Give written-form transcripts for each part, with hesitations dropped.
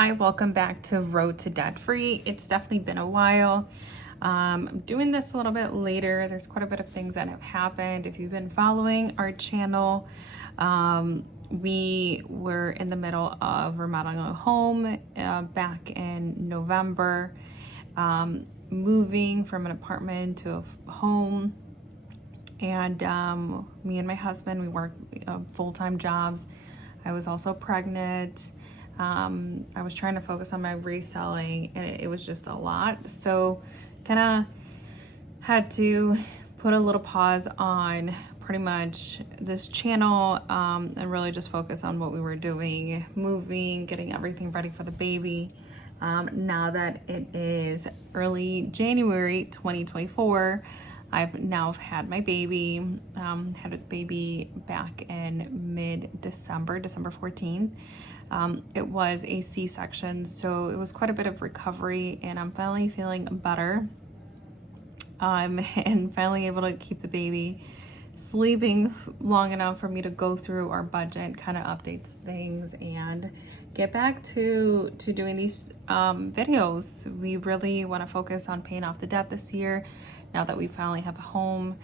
Hi, welcome back to Road to Debt Free. It's definitely been a while. I'm doing this a little bit later. There's quite a bit of things that have happened. If you've been following our channel, we were in the middle of remodeling a home back in November, moving from an apartment to a home. And me and my husband, we worked full-time jobs. I was also pregnant. I was trying to focus on my reselling, and it was just a lot. So kind of had to put a little pause on pretty much this channel and really just focus on what we were doing, moving, getting everything ready for the baby. Now that it is early January 2024, I've now had my baby, had a baby back in mid-December, December 14th. It was a C-section, so it was quite a bit of recovery, and I'm finally feeling better. And finally able to keep the baby sleeping long enough for me to go through our budget, kind of update things, and get back to doing these videos. We really want to focus on paying off the debt this year. Now that we finally have a home,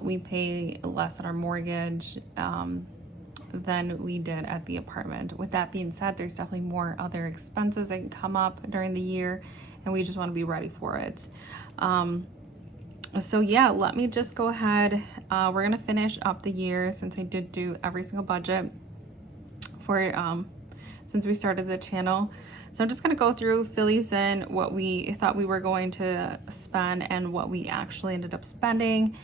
we pay less on our mortgage than we did at the apartment. With that being said, there's definitely more other expenses that can come up during the year, and we just want to be ready for it. So yeah, let me just go ahead. We're gonna finish up the year since I did do every single budget for since we started the channel. So I'm just gonna go through, fill these in, what we thought we were going to spend and what we actually ended up spending.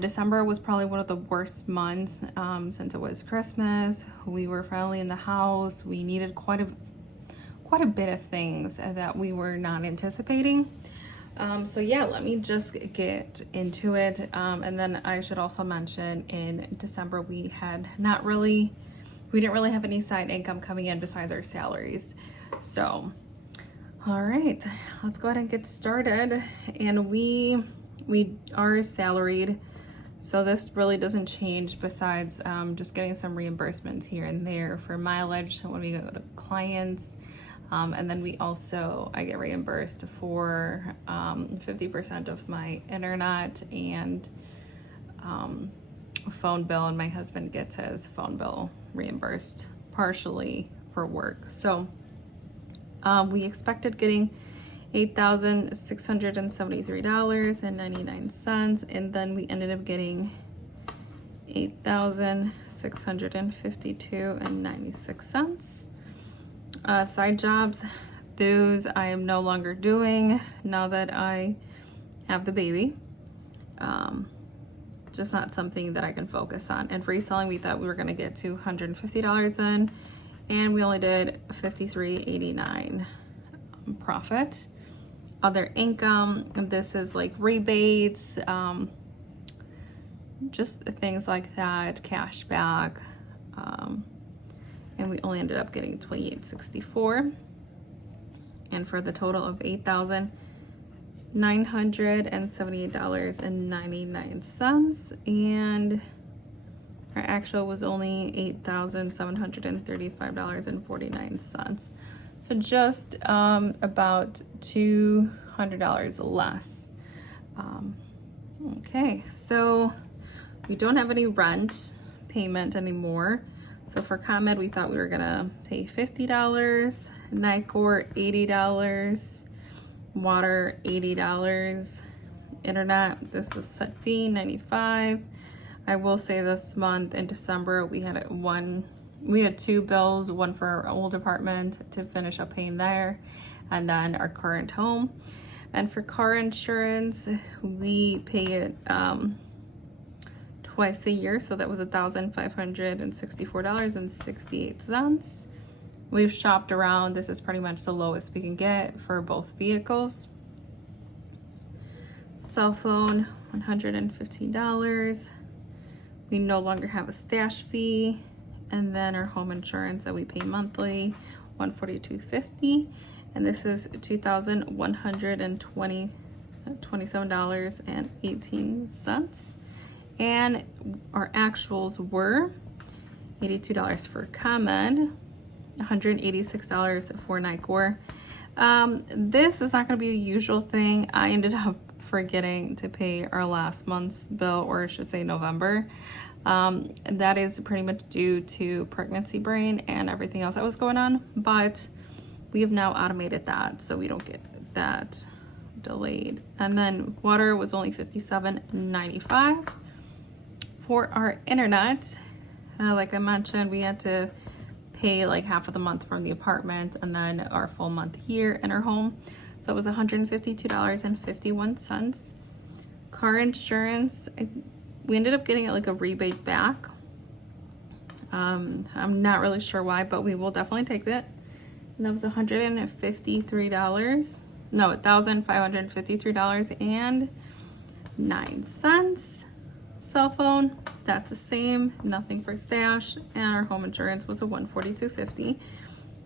December was probably one of the worst months since it was Christmas. We were finally in the house. We needed quite a bit of things that we were not anticipating. So yeah, let me just get into it. And then I should also mention in December, we didn't really have any side income coming in besides our salaries. So, all right, let's go ahead and get started. And we are salaried, so this really doesn't change besides just getting some reimbursements here and there for mileage when we go to clients. And then I get reimbursed for 50% of my internet and phone bill, and my husband gets his phone bill reimbursed partially for work. So we expected getting $8,673.99, and then we ended up getting $8,652.96. Side jobs, those I am no longer doing now that I have the baby. Just not something that I can focus on. And reselling, we thought we were going to get $250 in, and we only did $53.89 profit. Other income, this is like rebates, just things like that, cash back, and we only ended up getting $28.64, and for the total of $8,978.99, and our actual was only $8,735.49. So just about $200 less. Okay, so we don't have any rent payment anymore. So for ComEd, we thought we were gonna pay $50, NICOR $80, water $80, internet, this is set fee $95. I will say this month in December we had two bills, one for our old apartment to finish up paying there, and then our current home. And for car insurance, we pay it twice a year, so that was $1,564.68. We've shopped around. This is pretty much the lowest we can get for both vehicles. Cell phone, $115. We no longer have a stash fee. And then our home insurance that we pay monthly, $142.50, and this is $2,127.18. And our actuals were $82 for ComEd, $186 for NICOR. This is not going to be a usual thing. I ended up forgetting to pay our last month's bill, or I should say November. That is pretty much due to pregnancy brain and everything else that was going on, but we have now automated that so we don't get that delayed. And then water was only $57.95. For our internet, like I mentioned, we had to pay like half of the month from the apartment and then our full month here in our home. So it was $152.51. Car insurance, we ended up getting like a rebate back. I'm not really sure why, but we will definitely take that. And that was $153. No, $1,553.09. Cell phone, that's the same, nothing for stash, and our home insurance was a $142.50,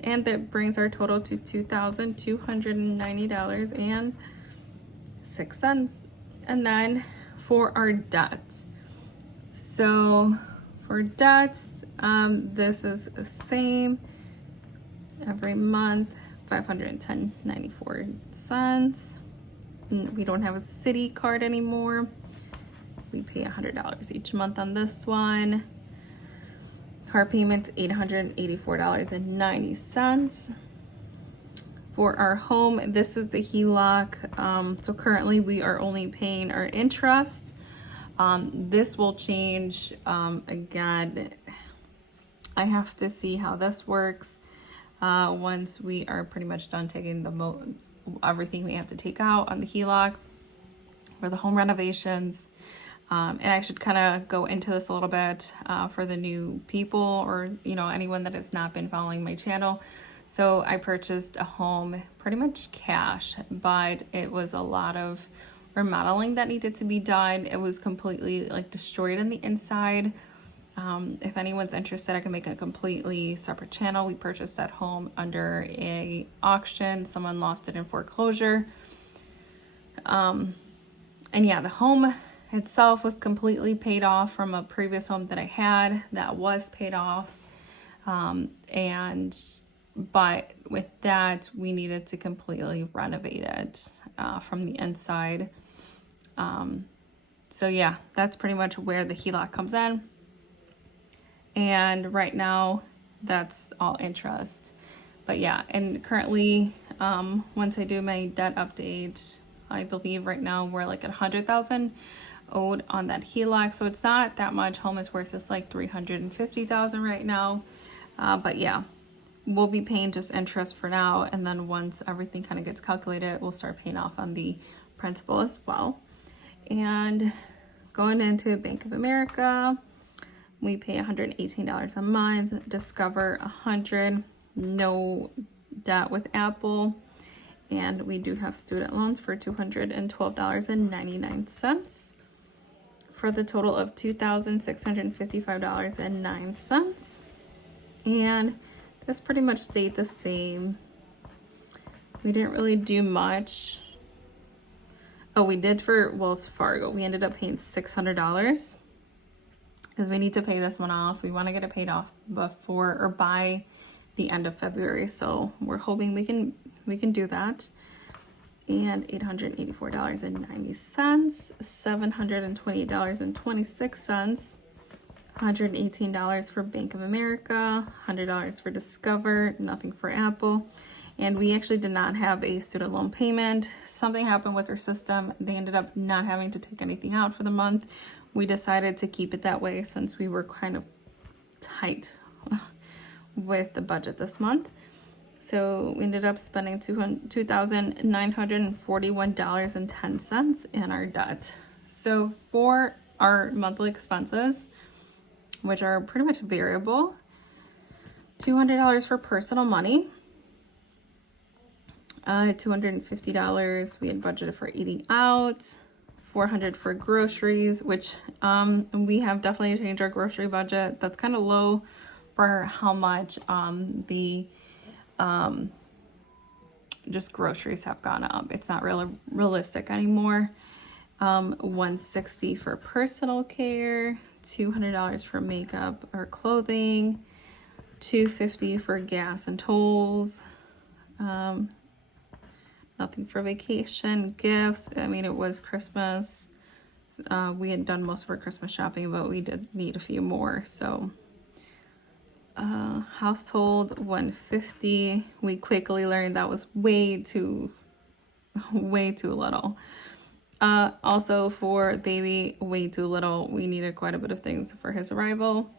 and that brings our total to $2,290.06. And then for our debts, so for debts, this is the same every month, $510.94. We don't have a city card anymore. We pay $100 each month on this one. Car payments, $884.90. For our home, this is the HELOC. So currently we are only paying our interest. This will change again. I have to see how this works once we are pretty much done taking everything we have to take out on the HELOC for the home renovations. And I should kind of go into this a little bit for the new people, or anyone that has not been following my channel. So I purchased a home pretty much cash, but it was a lot of remodeling that needed to be done. It was completely like destroyed on the inside. If anyone's interested, I can make a completely separate channel. We purchased that home under a auction. Someone lost it in foreclosure. And yeah, the home itself was completely paid off from a previous home that I had that was paid off. But with that, we needed to completely renovate it from the inside. So yeah, that's pretty much where the HELOC comes in. And right now, that's all interest. But yeah, and currently, once I do my debt update, I believe right now we're like at 100,000 owed on that HELOC. So it's not that much. Home is worth is like 350,000 right now. But yeah, we'll be paying just interest for now. And then once everything kind of gets calculated, we'll start paying off on the principal as well. And going into Bank of America, we pay $118 a month. Discover $100, no debt with Apple. And we do have student loans for $212.99 for the total of $2,655.09. And this pretty much stayed the same. We didn't really do much. Oh, we did for Wells Fargo. We ended up paying $600 because we need to pay this one off. We want to get it paid off before or by the end of February. So we're hoping we can do that. And $884.90, $728.26, $118 for Bank of America, $100 for Discover, nothing for Apple. And we actually did not have a student loan payment. Something happened with their system. They ended up not having to take anything out for the month. We decided to keep it that way since we were kind of tight with the budget this month. So we ended up spending $2,941.10 in our debt. So for our monthly expenses, which are pretty much variable, $200 for personal money, $250 we had budgeted for eating out, $400 for groceries, which we have definitely changed our grocery budget. That's kind of low for how much just groceries have gone up. It's not really realistic anymore. $160 for personal care, $200 for makeup or clothing, $2.50 for gas and tolls. Nothing for vacation, gifts. I mean, it was Christmas. We had done most of our Christmas shopping, but we did need a few more. So household $150. We quickly learned that was way too little. Also for baby, way too little. We needed quite a bit of things for his arrival.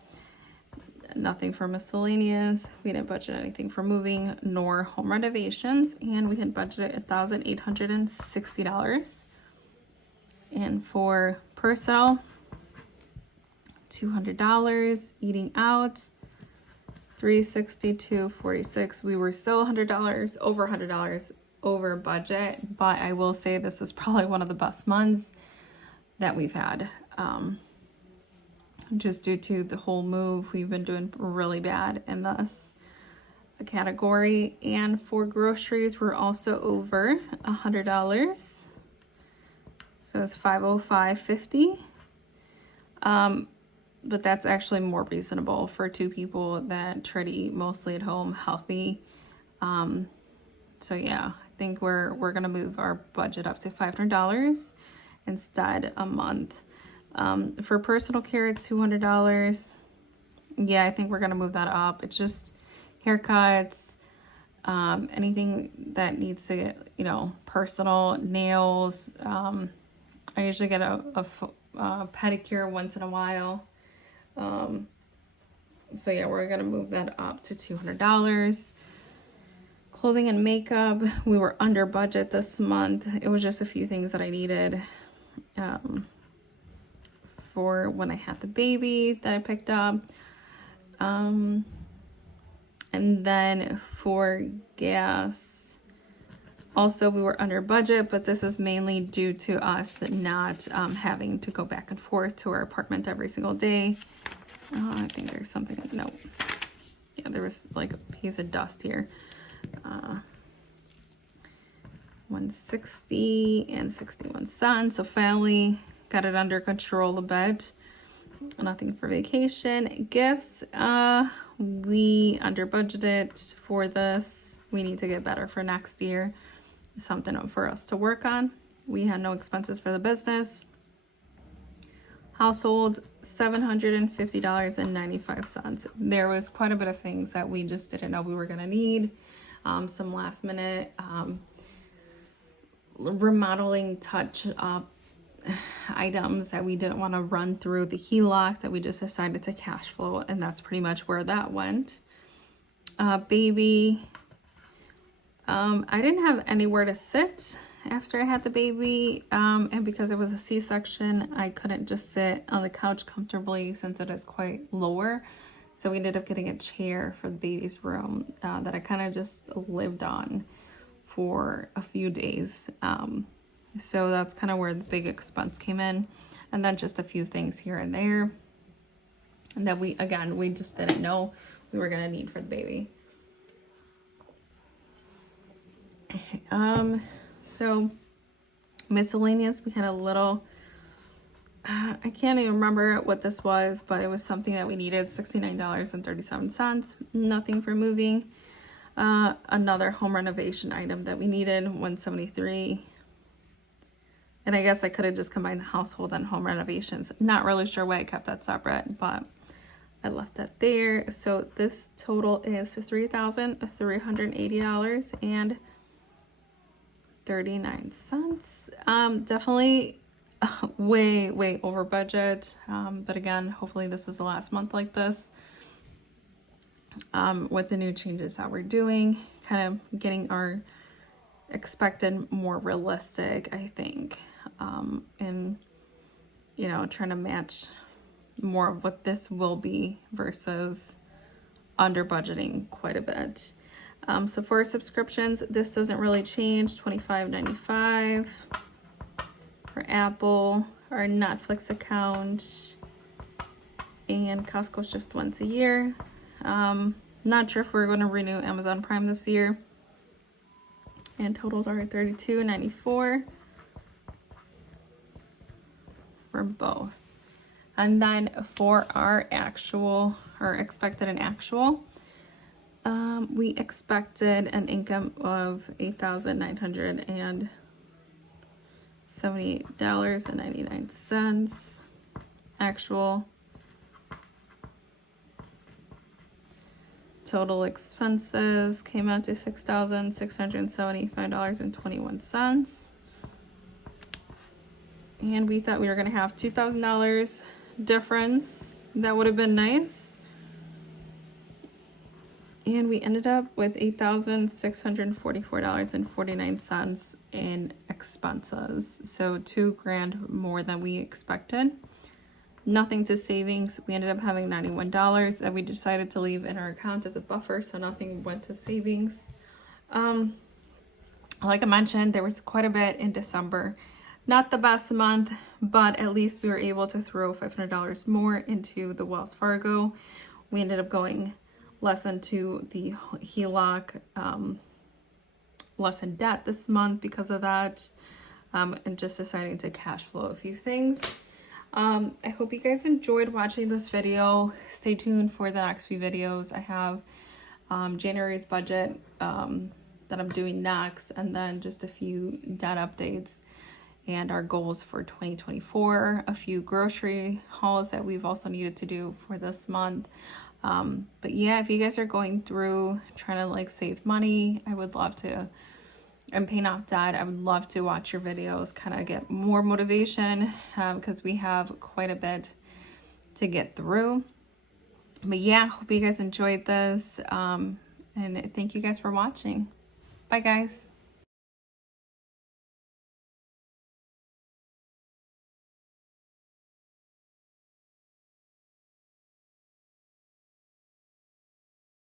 Nothing for miscellaneous. We didn't budget anything for moving nor home renovations, and we had budgeted $1,860. And for personal, $200. Eating out, $362.46. We were still $100 over budget, but I will say this is probably one of the best months that we've had. Just due to the whole move, we've been doing really bad in this category. And for groceries, we're also over $100. So it's $505.50. But that's actually more reasonable for two people that try to eat mostly at home, healthy. So yeah, I think we're gonna move our budget up to $500 instead a month. For personal care, $200. Yeah, I think we're gonna move that up. It's just haircuts, anything that needs to get, personal, nails. I usually get a pedicure once in a while. So yeah, we're gonna move that up to $200. Clothing and makeup, we were under budget this month. It was just a few things that I needed for when I had the baby that I picked up. And then for gas, also we were under budget, but this is mainly due to us not having to go back and forth to our apartment every single day. I think there's something, no. Yeah, there was like a piece of dust here. $160 and 61 cents. So finally got it under control a bit. Nothing for vacation. Gifts, we under budgeted for this. We need to get better for next year. Something for us to work on. We had no expenses for the business. Household, $750.95. There was quite a bit of things that we just didn't know we were gonna need. Some last minute remodeling touch up items that we didn't want to run through the HELOC that we just decided to cash flow, and that's pretty much where that went. Baby, I didn't have anywhere to sit after I had the baby, and because it was a C-section, I couldn't just sit on the couch comfortably since it is quite lower. So we ended up getting a chair for the baby's room that I kind of just lived on for a few days. So that's kind of where the big expense came in. And then just a few things here and there. And that we just didn't know we were gonna need for the baby. So miscellaneous, we had a little, I can't even remember what this was, but it was something that we needed, $69.37. Nothing for moving. Another home renovation item that we needed, $173. And I guess I could have just combined the household and home renovations. Not really sure why I kept that separate, but I left that there. So this total is $3,380.39. Definitely way over budget. But again, hopefully this is the last month like this. With the new changes that we're doing, kind of getting our expected more realistic, I think, and trying to match more of what this will be versus under budgeting quite a bit. So for subscriptions, this doesn't really change, $25.95 for Apple, our Netflix account, and Costco's just once a year. Not sure if we're going to renew Amazon Prime this year. And totals are $32.94 for both. And then for our expected and actual, We expected an income of $8,978.99. Actual total expenses came out to $6,675.21. And we thought we were going to have $2,000 difference. That would have been nice. And we ended up with $8,644.49 in expenses. So $2,000 more than we expected. Nothing to savings. We ended up having $91 that we decided to leave in our account as a buffer, so nothing went to savings. Like I mentioned, there was quite a bit in December. Not the best month, but at least we were able to throw $500 more into the Wells Fargo. We ended up going less into the HELOC, less in debt this month because of that, and just deciding to cash flow a few things. I hope you guys enjoyed watching this video. Stay tuned for the next few videos. I have January's budget that I'm doing next, and then just a few debt updates and our goals for 2024, a few grocery hauls that we've also needed to do for this month. But yeah, if you guys are going through trying to like save money, I would love to, and paying off debt, I would love to watch your videos, kind of get more motivation, because we have quite a bit to get through. But yeah, hope you guys enjoyed this, and thank you guys for watching. Bye guys.